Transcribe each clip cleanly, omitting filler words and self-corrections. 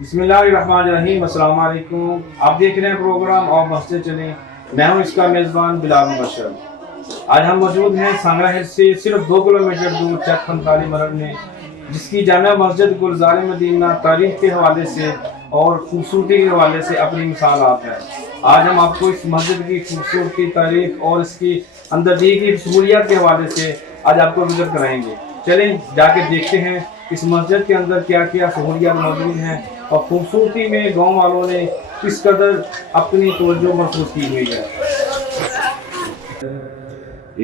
बिस्मिल्लाहिर्रहमानिर्रहीम। अस्सलाम वालेकुम। आप देख रहे हैं प्रोग्राम और मस्जिद चलें। मैं हूं इसका मेज़बान बिलाल मुबशर। आज हम मौजूद हैं सांगरा हिल से सिर्फ 2 किलोमीटर दूर चक फनताली मरड़ में, जिसकी जामिया मस्जिद गुलजार मदीना तारीख के हवाले से और खूबसूरती के हवाले से अपनी मिसालात है। आज हम आपको इस मस्जिद की खूबसूरती, तारीख और इसकी अंदर दी गई सहूलियात के हवाले से आज आपको विज़िट कराएंगे। चलें जाके देखते हैं इस मस्जिद के अंदर क्या क्या सहूलियात मौजूद हैं और खूबसूरती में गांव वालों ने किस कदर अपनी तवज्जो महसूस की हुई है।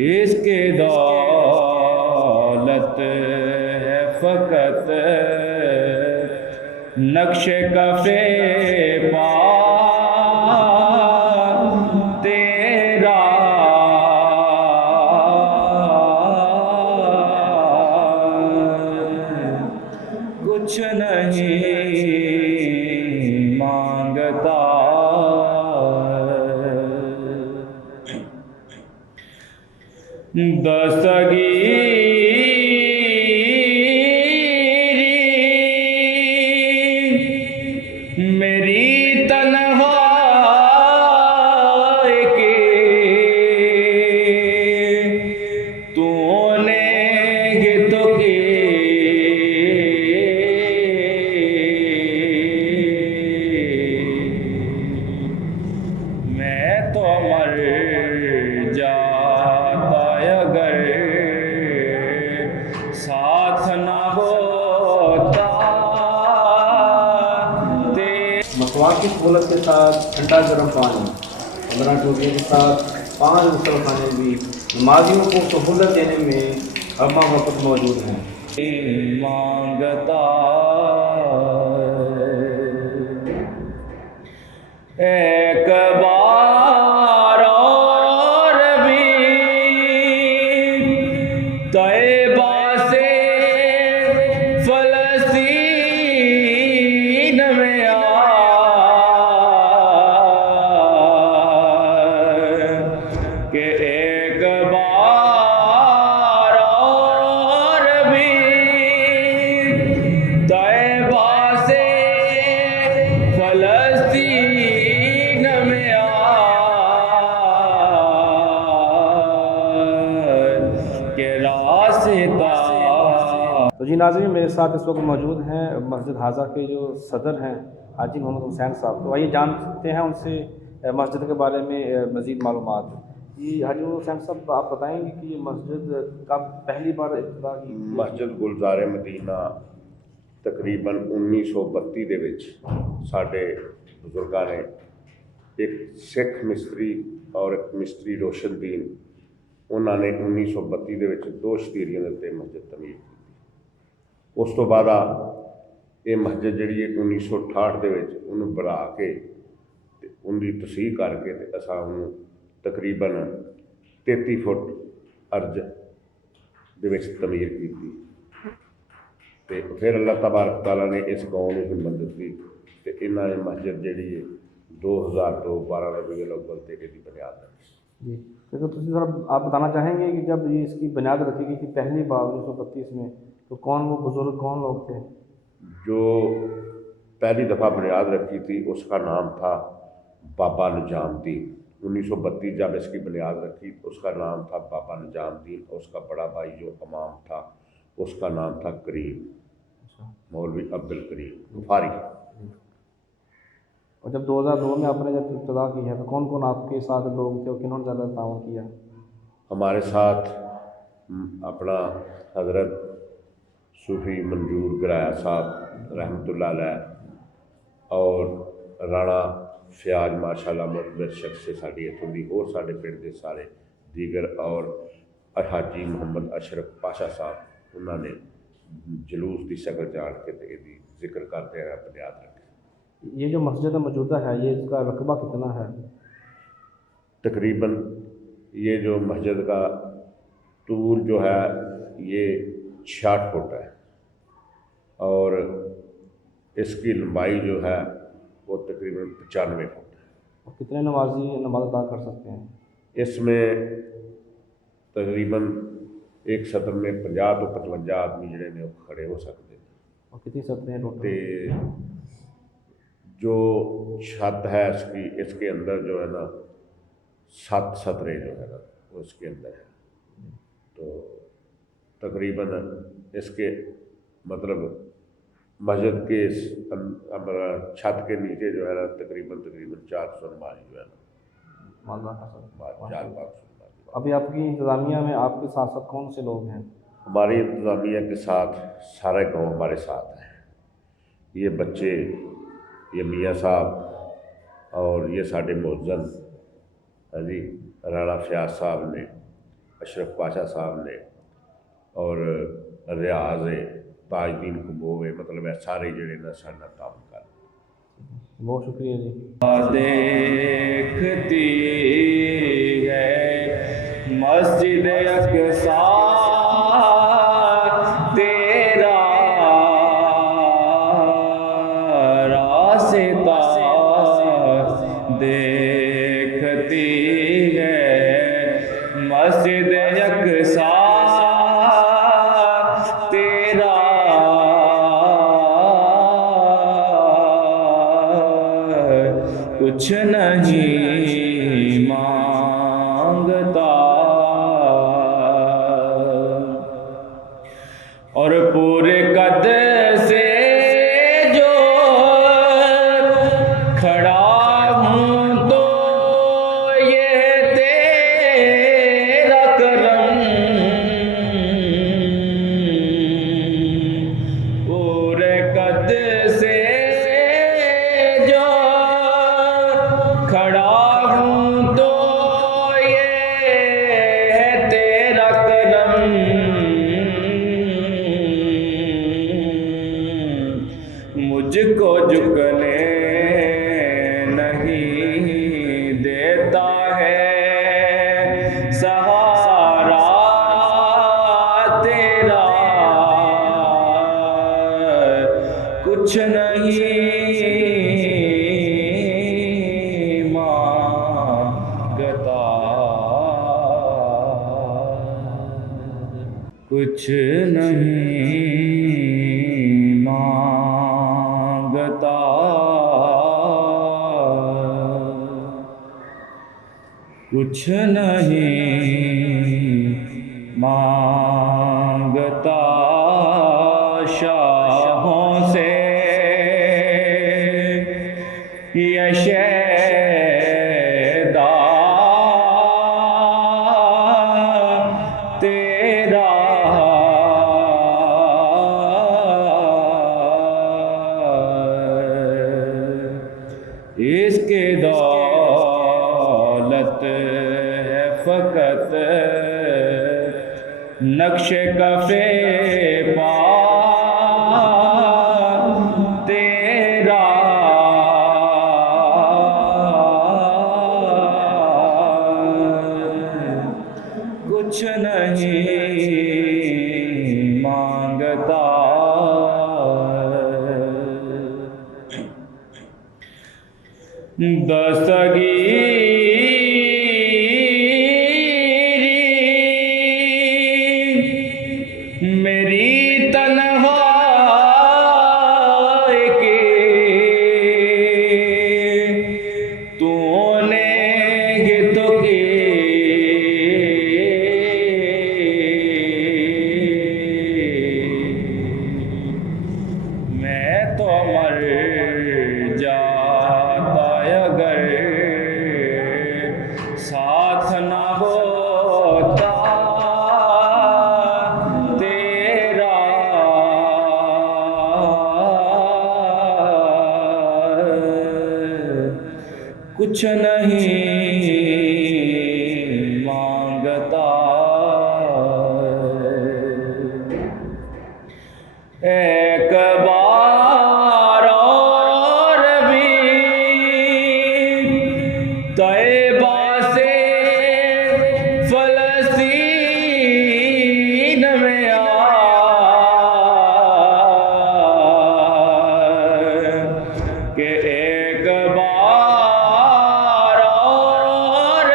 इसके दौलत है फ़कत नक्शे कफ़े पा तेरा कुछ नहीं मांगता दस्तगीरी मेरी तन्हाई की तूने ये तो की मैं तो मर जाता अगर साथ न होता मसवाक की सहूलत के साथ ठंडा गर्म पानी, 15 टोटियों के साथ 5 गुस्लखाने भी नमाजियों को सहूलत देने में हमा वक्त मौजूद हैं। मांगता एक बार और भी तैबा से फलस्तीन में आ कि एक बार और भी तैबा से फलस्तीन में आ के रास्ता। तो जी नाज़रीन, मेरे साथ इस वक्त मौजूद हैं मस्जिद हाजा के जो सदर हैं हाजी मोहम्मद हुसैन साहब। तो आइए जानते हैं उनसे मस्जिद के बारे में मज़ीद मालूमात। जी हाजी हुसैन साहब, आप बताएंगे कि ये मस्जिद कब पहली बार इब्तिदा की? मस्जिद गुलजार मदीना तकरीबन 1932 ਦੇ ਵਿੱਚ ਸਾਡੇ ਬਜ਼ੁਰਗਾਂ ਨੇ ਇੱਕ ਸਿੱਖ ਮਿਸਤਰੀ ਔਰ ਇੱਕ ਮਿਸਤਰੀ ਰੋਸ਼ਨਦੀਨ ਉਹਨਾਂ ਨੇ 1932 ਦੇ ਵਿੱਚ 2 ਸ਼ਤੀਰੀਆਂ ਦੇ ਉੱਤੇ ਮਸਜਿਦ ਤਮੀਰ ਕੀਤੀ। ਉਸ ਤੋਂ ਬਾਅਦ ਇਹ ਮਸਜਿਦ ਜਿਹੜੀ ਹੈ 1968 ਦੇ ਵਿੱਚ ਉਹਨੂੰ ਬਣਾ ਕੇ ਤੇ ਉਹਦੀ ਤਸੀਹ ਕਰਕੇ ਤੇ ਅਸਾਂ ਉਹਨੂੰ ਤਕਰੀਬਨ 33 ਫੁੱਟ ਅਰਜ ਦੇ ਵਿੱਚ ਤਮੀਰ ਕੀਤੀ ਤੇ ਫਿਰ ਅੱਲਾਹ ਤਬਾਰਕ ਤਾਲਾ ਨੇ ਇਸ ਕੌਮ ਨੂੰ ਹਿੰਮਤ ਦਿੱਤੀ ਤੇ ਇਹਨਾਂ ਨੇ ਮਸਜਿਦ ਜਿਹੜੀ ਹੈ 2012 रबीउल अव्वल ਤੇ ਇਹਦੀ ਬੁਨਿਆਦ ਰੱਖੀ। जी तो जरा आप बताना चाहेंगे कि जब ये इसकी बुनियाद रखी गई थी पहली बार 1932 में, तो कौन वो बुज़ुर्ग, कौन लोग थे? जो पहली दफ़ा बुनियाद रखी थी उसका नाम था बाबा निजामुद्दीन। 1932 जब इसकी बुनियाद रखी उसका नाम था बाबा निजामुद्दीन। उसका बड़ा भाई जो इमाम था उसका नाम था करीम, मौलवी अब्दुल करीम बुखारी। और जब 2002 में आपने जब इब्तिदा की है तो कौन कौन आपके साथ लोग थे और किन्होंने ज़्यादा ताउन किया? हमारे साथ अपना हज़रत सूफ़ी मंजूर गराया साहब रहमतुल्लाह अलैह और राणा फयाज माशाल्लाह मुतबर शख्स से साड़ी इतों की होर साढ़े पिंड के सारे दीगर और हाजी मुहम्मद अशरफ पाशा साहब उन्होंने जलूस की शक्ल चाड़ के जिक्र करते हैं बुनियाद रखी। ये जो मस्जिद मौजूदा है ये इसका रकबा कितना है? तकरीबन ये जो मस्जिद का तूल जो है ये 66 फुट है और इसकी लंबाई जो है वो तकरीबन 95 फुट है। और कितने नमाजी नमाज अदा कर सकते हैं? इसमें तकरीबन एक सत्र में 50 तो 55 आदमी जोड़े ने खड़े हो सकते हैं। और कितनी सतरें हैं टोटल? तो जो छत है इसकी, इसके अंदर जो है ना 7 सतरे जो है ना वो इसके अंदर है। तो तकरीबन इसके मतलब मस्जिद के छत के नीचे जो है ना तकरीबन 400 नमाजी जो है ना, अल्लाह का शुक्र। 4-5 अभी आपकी इंतज़ामिया में आपके साथ साथ कौन से लोग हैं? हमारी इंतज़ामिया के साथ सारा गांव हमारे साथ है। ये बच्चे, ये मियाँ साहब और ये साढ़े मुअज्जिन, हाँ जी, राणा फयाज साहब ने, अशरफ पाशा साहब ने और रियाज ताजदीन कबोवे, मतलब है सारे जड़े ना साढ़ा काम कर। बहुत शुक्रिया जी। देखती है मस्जिद अक़सा तेरा रास्ता, देखती है मस्जिद अक़सा तेरा कुछ नहीं मांगता और पूरे कद से जो खड़ा हूँ तो ये तेरा करम, पूरे कद से जो खड़ा हूँ तो ये है तेरा करम, मुझको झुकने नहीं देता है सहारा तेरा, कुछ नहीं मांगता, कुछ नहीं मांगता, कुछ नहीं मांगता शाहों से ये शैदा तेरा, इसके दौलत है फ़कत नक्शे कफ़े पा तेरा, कुछ नहीं मांगता, दस्तगीरी मेरी तन्हाई की तूने ये तो की, मैं तो मर जाता अगर साथ न होता तेरा, कुछ नहीं मांगता, एक बार और भी तैबा से फ़लस्तीन में आ के एक बार और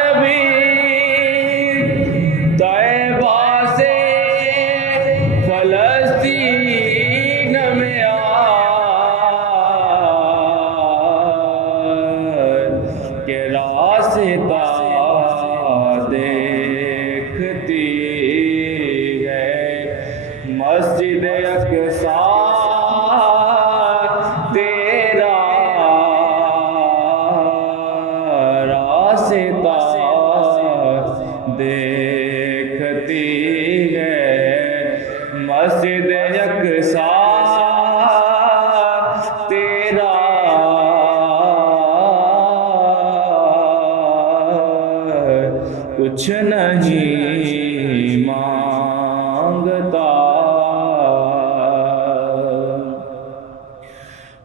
कुछ नहीं मांगता,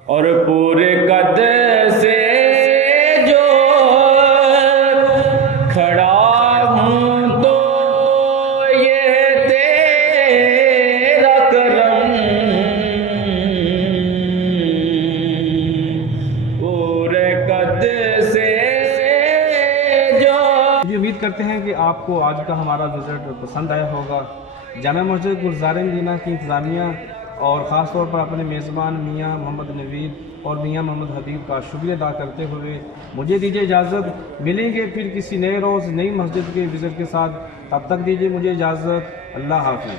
और पूरे कद से जो खड़ा हूँ तो ये तेरा करम, पूरे कद से जो। जी उम्मीद करते हैं कि आपको आज का हमारा विजिट पसंद आया होगा। जामा मस्जिद गुलज़ार मदीना की इंतज़ामिया और ख़ास तौर पर अपने मेज़बान मियाँ मोहम्मद नवीद और मियाँ मोहम्मद हबीब का शुक्रिया अदा करते हुए मुझे दीजिए इजाज़त। मिलेंगे फिर किसी नए रोज़ नई मस्जिद के विज़िट के साथ, तब तक दीजिए मुझे इजाज़त। अल्लाह हाफ़िज़।